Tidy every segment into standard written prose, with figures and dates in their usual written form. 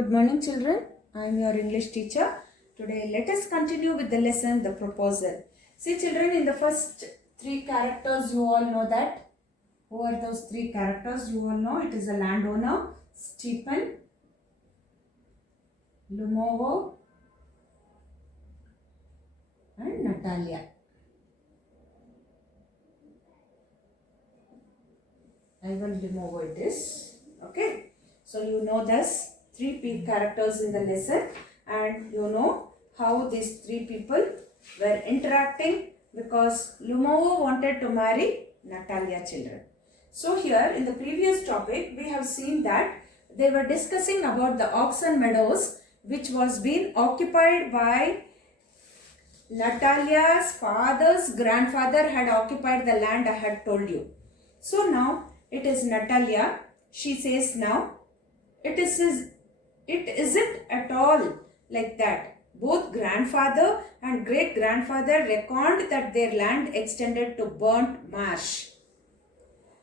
Good morning children, I am your English teacher. Today let us continue with the lesson, the proposal. See children, in the first three characters you all know that. Who are those three characters? You all know it is a landowner, Stephen, Lumovo and Natalia. Ivan Lumovo it is. Okay. So you know this three characters in the lesson, and you know how these three people were interacting because Lumovo wanted to marry Natalia children. So here in the previous topic we have seen that they were discussing about the oxen meadows which was being occupied by Natalia's father's grandfather had occupied the land I had told you. So now it is Natalia. She says now it isn't at all like that. Both grandfather and great grandfather reckoned that their land extended to burnt marsh,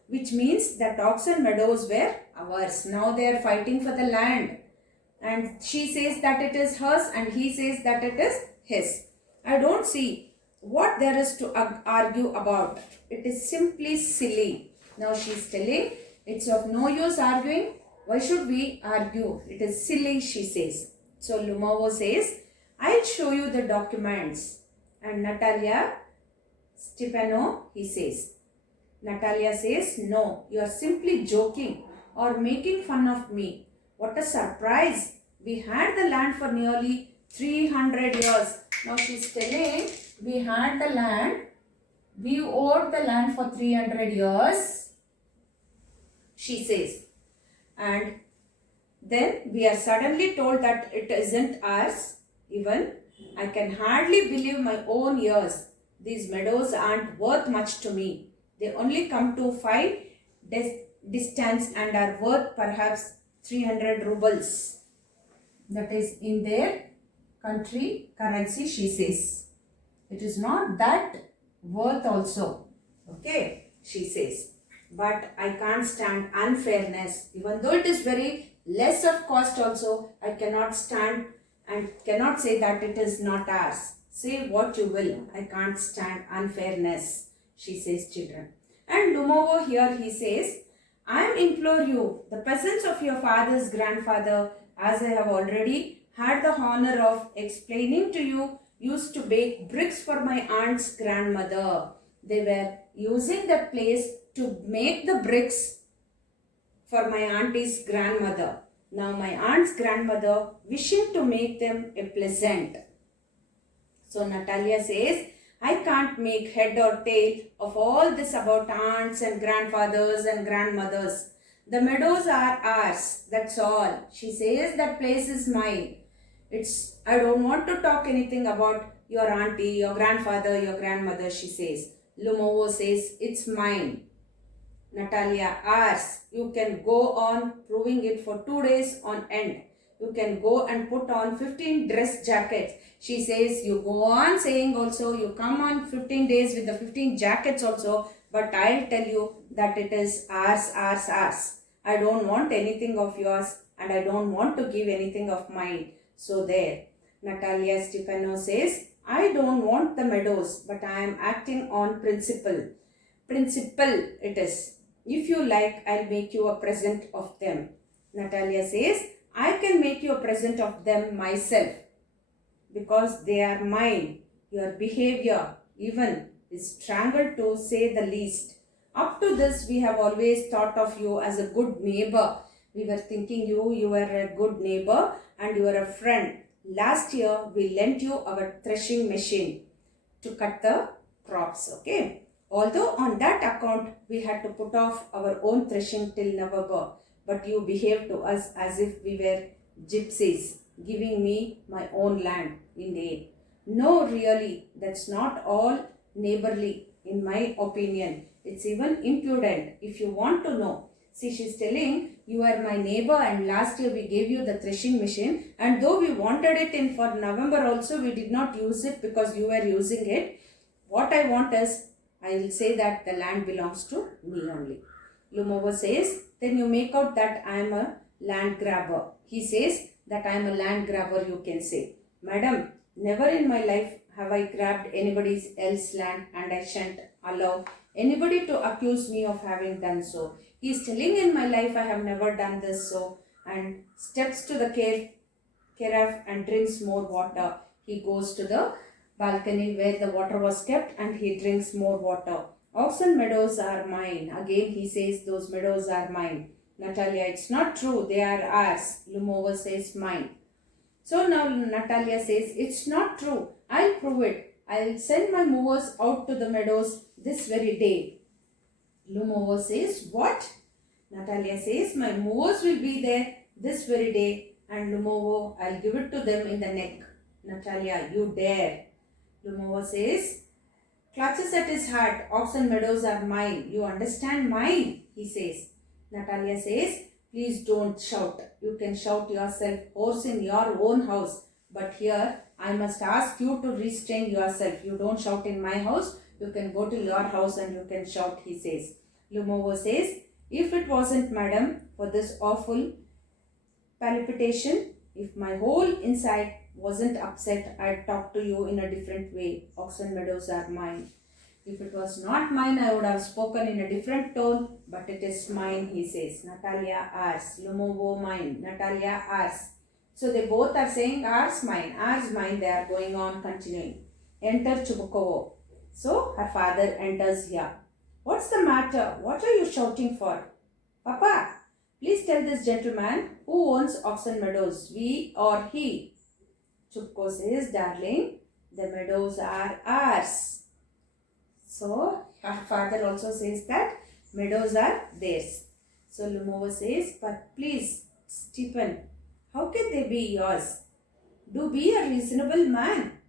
which means that oxen meadows were ours. Now they are fighting for the land, and she says that it is hers and he says that it is his. I don't see what there is to argue about. It is simply silly. Now she is telling it's of no use arguing. Why should we argue? It is silly, she says. So Lumovo says, I'll show you the documents. And Natalia, Stefano, he says. Natalia says, no, you are simply joking or making fun of me. What a surprise. We had the land for nearly 300 years. Now she is telling, we had the land, we owed the land for 300 years, she says. And then we are suddenly told that it isn't ours. Even I can hardly believe my own ears. These meadows aren't worth much to me. They only come to 5 distance and are worth perhaps 300 rubles. That is in their country currency, she says. It is not that worth also. Okay, she says. But I can't stand unfairness. Even though it is very less of cost also, I cannot stand and cannot say that it is not ours. Say what you will. I can't stand unfairness, she says, children. And Lumovo here, he says, I implore you, the peasants of your father's grandfather, as I have already had the honor of explaining to you, used to bake bricks for my aunt's grandmother. They were using that place to make the bricks for my auntie's grandmother. Now my aunt's grandmother wishing to make them a present. So Natalia says, I can't make head or tail of all this about aunts and grandfathers and grandmothers. The meadows are ours, that's all. She says that place is mine. I don't want to talk anything about your auntie, your grandfather, your grandmother, she says. Lumovo says, it's mine. Natalia, ours. You can go on proving it for 2 days on end. You can go and put on 15 dress jackets. She says, you go on saying also, you come on 15 days with the 15 jackets also, but I'll tell you that it is ours, ours, ours. I don't want anything of yours and I don't want to give anything of mine. So there. Natalia Stefano says, I don't want the meadows, but I am acting on principle. Principle it is. If you like, I'll make you a present of them. Natalia says, I can make you a present of them myself because they are mine. Your behavior even is strangled to say the least. Up to this, we have always thought of you as a good neighbor. We were thinking you were a good neighbor and you were a friend. Last year, we lent you our threshing machine to cut the crops, okay? Although on that account, we had to put off our own threshing till November. But you behaved to us as if we were gypsies, giving me my own land in aid. No, really, that's not all neighborly, in my opinion. It's even impudent, if you want to know. See, she's telling, you are my neighbor and last year we gave you the threshing machine. And though we wanted it in for November also, we did not use it because you were using it. What I want is, I will say that the land belongs to me only. Lumovo says, then you make out that I am a land grabber. He says, that I am a land grabber, you can say. Madam, never in my life have I grabbed anybody's else land, and I shan't allow anybody to accuse me of having done so. He is telling, in my life I have never done this so, and steps to the carafe and drinks more water. He goes to the balcony where the water was kept and he drinks more water. Oxen meadows are mine. Again he says, those meadows are mine. Natalia, it's not true, they are ours. Lumova says, mine. So now Natalia says, it's not true. I'll prove it. I'll send my movers out to the meadows this very day. Lumova says, what? Natalia says, my movers will be there this very day, and Lumovo, I'll give it to them in the neck. Natalia, you dare. Lumovo says, clutches at his heart, oxen meadows are mine. You understand, mine, he says. Natalia says, please don't shout. You can shout yourself hoarse in your own house. But here, I must ask you to restrain yourself. You don't shout in my house. You can go to your house and you can shout, he says. Lumovo says, if it wasn't, madam, for this awful palpitation, if my whole inside wasn't upset, I'd talk to you in a different way. Oxen meadows are mine. If it was not mine, I would have spoken in a different tone, but it is mine, he says. Natalia, ours. Lumovo, mine. Natalia, ours. So they both are saying ours, mine. They are going on, continuing. Enter Chubukovo. So her father enters here. What's the matter? What are you shouting for? Papa, please tell this gentleman who owns Oxen Meadows, we or he. Chupko says, darling, the meadows are ours. So her father also says that meadows are theirs. So Lumova says, but please, Stephen, how can they be yours? Do be a reasonable man.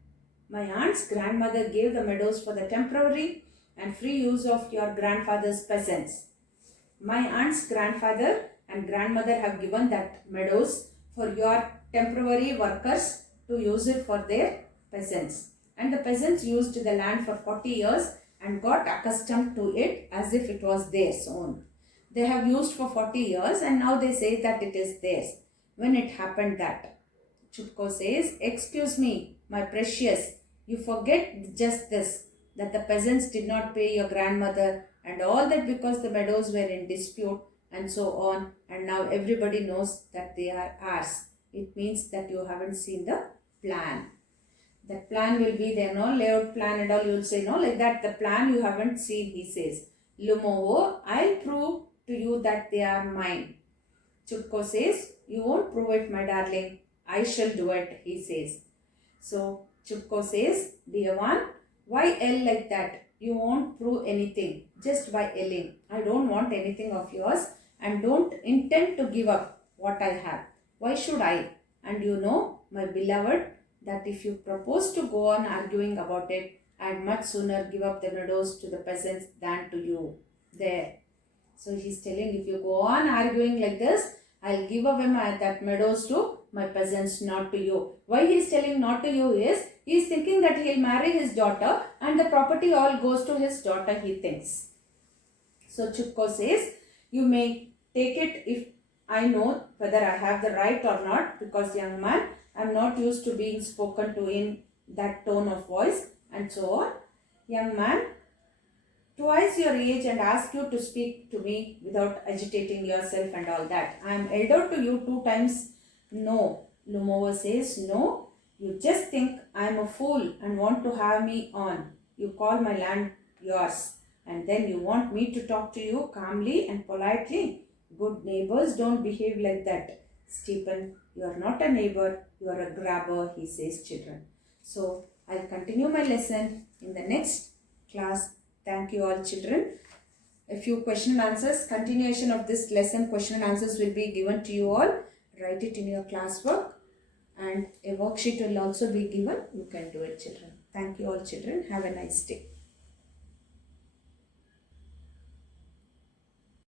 My aunt's grandmother gave the meadows for the temporary and free use of your grandfather's peasants. My aunt's grandfather and grandmother have given that meadows for your temporary workers to use it for their peasants. And the peasants used the land for 40 years and got accustomed to it as if it was theirs own. They have used for 40 years and now they say that it is theirs. When it happened that, Chupko says, excuse me, my precious, you forget just this, that the peasants did not pay your grandmother and all that because the meadows were in dispute and so on, and now everybody knows that they are ours. It means that you haven't seen the plan. That plan will be there, no layout plan and all, you will say, no, like that, the plan you haven't seen, he says. Lumovo, I'll prove to you that they are mine. Chupko says, you won't prove it, my darling. I shall do it, he says. So Chupko says, dear one, why yell like that? You won't prove anything just by yelling. I don't want anything of yours and don't intend to give up what I have. Why should I? And you know, my beloved, that if you propose to go on arguing about it, I'd much sooner give up the meadows to the peasants than to you. There. So he's telling, if you go on arguing like this, I'll give away that meadows to my peasants, not to you. Why he's telling not to you is, he's thinking that he'll marry his daughter and the property all goes to his daughter, he thinks. So Chupko says, you may take it if I know whether I have the right or not, because young man, I'm not used to being spoken to in that tone of voice and so on. Young man, twice your age and ask you to speak to me without agitating yourself and all that. I am elder to you 2 times. No. Lumova says, no. You just think I am a fool and want to have me on. You call my land yours and then you want me to talk to you calmly and politely. Good neighbors don't behave like that. Stephen, you are not a neighbor, you are a grabber, he says, children. So, I'll continue my lesson in the next class. Thank you all, children. A few question and answers. Continuation of this lesson, question and answers will be given to you all. Write it in your classwork. And a worksheet will also be given. You can do it, children. Thank you all, children. Have a nice day.